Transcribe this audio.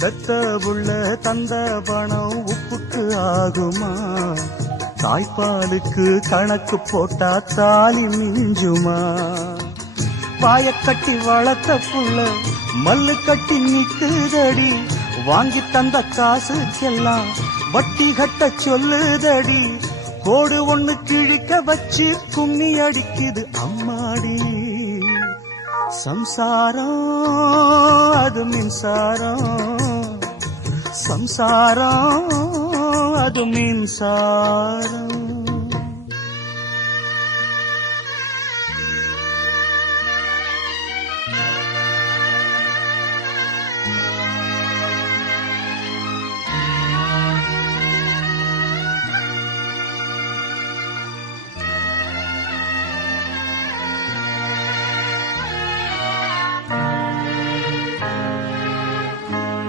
பெத்த புள்ள தந்த பணம் உப்புக்கு ஆகுமா? தாய்ப்பாலுக்கு கணக்கு போட்டா தாலி மிஞ்சுமா? பாயக்கட்டி வளர்த்த புள்ள மல்லு கட்டி நிக்குதடி, வாங்கி தந்த காசுக்கெல்லாம் வட்டி கட்ட சொல்லுதடி. கோடு ஒண்ணு கிழிக்க வச்சு கும்மி அடிக்குது அம்மாடி. சம்சாரம் அது மின்சாரம், சம்சாரம் அது மின்சாரம்.